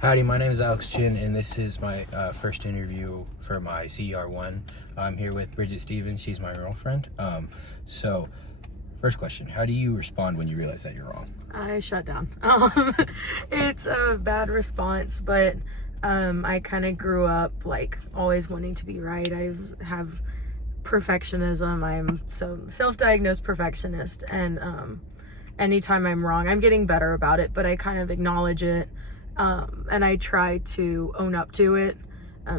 Howdy, my name is Alex Chin, and this is my first interview for my CR1. I'm here with Bridget Stevens. She's my girlfriend. So, first question: how do you respond when you realize that you're wrong? I shut down. It's a bad response, but I kind of grew up like always wanting to be right. I have perfectionism. I'm so self-diagnosed perfectionist, and anytime I'm wrong, I'm getting better about it, but I kind of acknowledge it. And I try to own up to it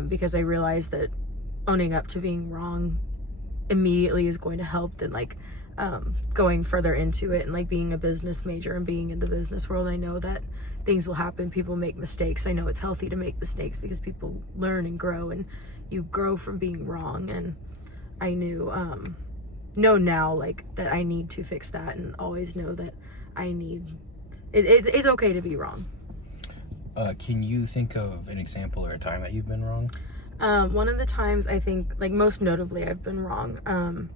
because I realize that owning up to being wrong immediately is going to help than like going further into it. And like being a business major and being in the business world, I know that things will happen. People make mistakes. I know it's healthy to make mistakes because people learn and grow, and you grow from being wrong. And I know now like that I need to fix that, and always know that I need it's okay to be wrong. Can you think of an example or a time that you've been wrong? One of the times, I think, like most notably, I've been wrong.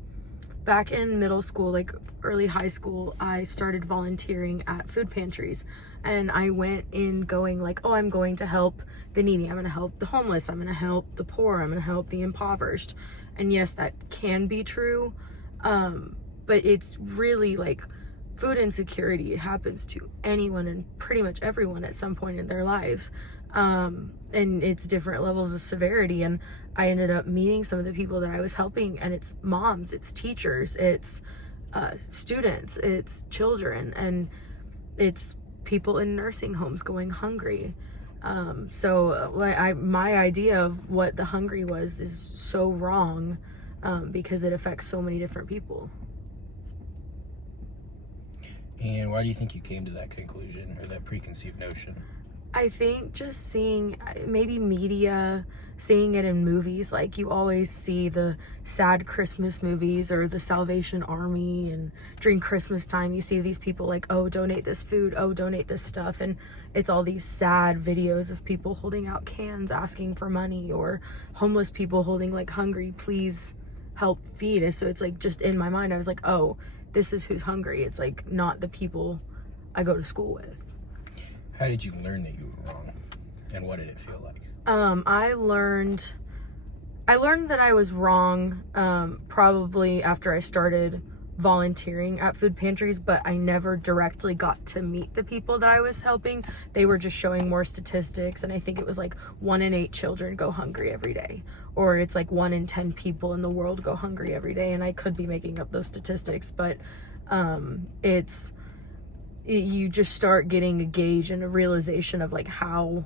Back in middle school, like early high school, I started volunteering at food pantries, and I went in going like, oh, I'm going to help the needy. I'm going to help the homeless. I'm going to help the poor. I'm going to help the impoverished. And yes, that can be true. But it's really like food insecurity. It happens to anyone and pretty much everyone at some point in their lives. And it's different levels of severity. And I ended up meeting some of the people that I was helping, and it's moms, it's teachers, it's students, it's children, and it's people in nursing homes going hungry. So my idea of what the hungry was is so wrong because it affects so many different people. And why do you think you came to that conclusion or that preconceived notion? I think just seeing maybe media, seeing it in movies, like you always see the sad Christmas movies or the Salvation Army, and during Christmas time you see these people like, oh, donate this food, oh, donate this stuff, and it's all these sad videos of people holding out cans asking for money, or homeless people holding like, hungry, please help feed us. So it's like just in my mind I was like, oh, this is who's hungry. It's like not the people I go to school with. How did you learn that you were wrong, and what did it feel like? I learned that I was wrong probably after I started volunteering at food pantries, but I never directly got to meet the people that I was helping. They were just showing more statistics, and I think it was like 1 in 8 children go hungry every day, or it's like 1 in 10 people in the world go hungry every day, and I could be making up those statistics, but you just start getting a gauge and a realization of like how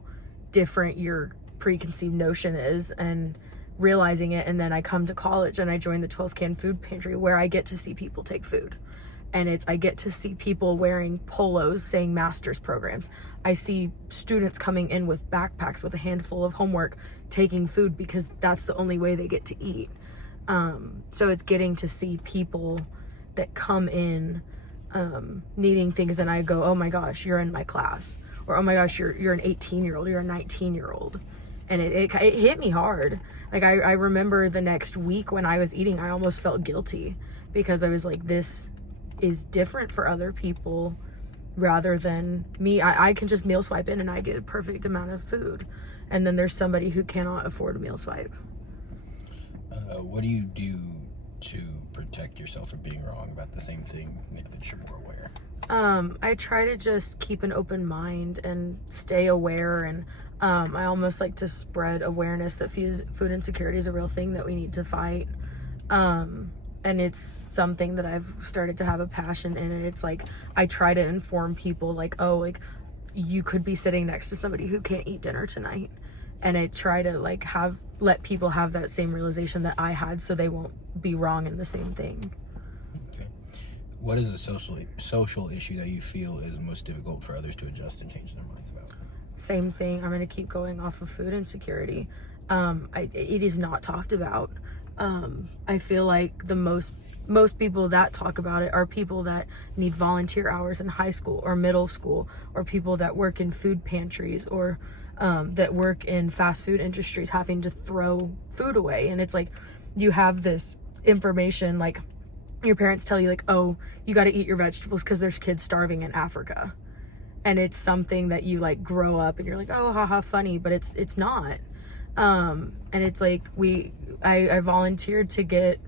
different your preconceived notion is, and realizing it. And then I come to college and I join the 12th Can Food Pantry, where I get to see people take food, and I get to see people wearing polos saying master's programs. I see students coming in with backpacks with a handful of homework taking food because that's the only way they get to eat. So it's getting to see people that come in needing things, and I go, oh my gosh, you're in my class, or oh my gosh, you're an 18-year-old, you're a 19-year-old. And it hit me hard. Like I remember the next week when I was eating, I almost felt guilty because I was like, this is different for other people rather than me. I can just meal swipe in and I get a perfect amount of food, and then there's somebody who cannot afford a meal swipe. What do you do to protect yourself from being wrong about the same thing that you're more aware? I try to just keep an open mind and stay aware, and I almost like to spread awareness that food insecurity is a real thing that we need to fight, and it's something that I've started to have a passion in. And it's like I try to inform people like, oh, like you could be sitting next to somebody who can't eat dinner tonight, and I try to like let people have that same realization that I had, so they won't be wrong in the same thing. Okay. What is a social issue that you feel is most difficult for others to adjust and change their minds about? Same thing. I'm going to keep going off of food insecurity. It is not talked about. I feel like the most people that talk about it are people that need volunteer hours in high school or middle school, or people that work in food pantries, or that work in fast food industries having to throw food away. And it's like you have this information, like your parents tell you like, oh, you got to eat your vegetables because there's kids starving in Africa. and it's something that you like grow up and you're like, oh, haha, funny, but it's not. And it's like I volunteered to get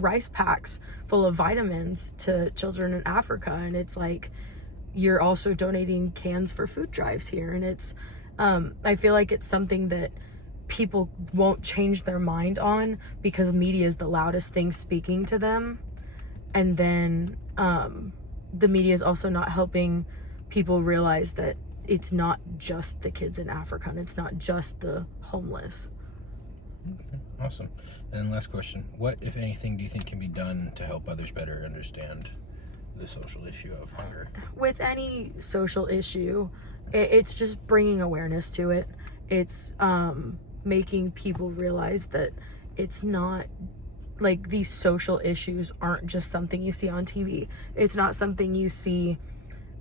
rice packs full of vitamins to children in Africa, and it's like you're also donating cans for food drives here, and it's I feel like it's something that people won't change their mind on because media is the loudest thing speaking to them. And then the media is also not helping people realize that it's not just the kids in Africa, and it's not just the homeless. Okay, awesome. And then last question, what, if anything, do you think can be done to help others better understand the social issue of hunger? With any social issue, it's just bringing awareness to it. It's making people realize that it's not like these social issues aren't just something you see on TV. It's not something you see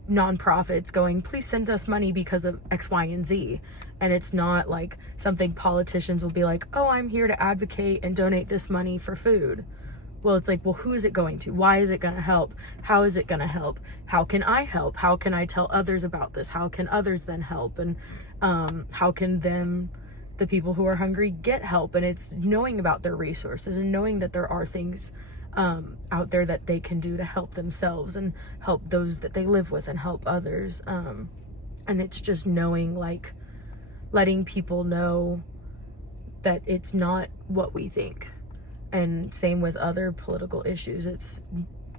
nonprofits going, please send us money because of X, Y, and Z. And it's not like something politicians will be like, oh, I'm here to advocate and donate this money for food. Well, it's like, well, who is it going to? Why is it going to help? How is it going to help? How can I help? How can I tell others about this? How can others then help? And how can the people who are hungry get help? And it's knowing about their resources and knowing that there are things out there that they can do to help themselves and help those that they live with and help others. And it's just knowing, like, letting people know that it's not what we think. And same with other political issues. It's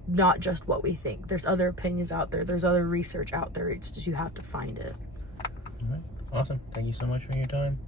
not just what we think. There's other opinions out there. There's other research out there. It's just you have to find it. All right. Awesome. Thank you so much for your time.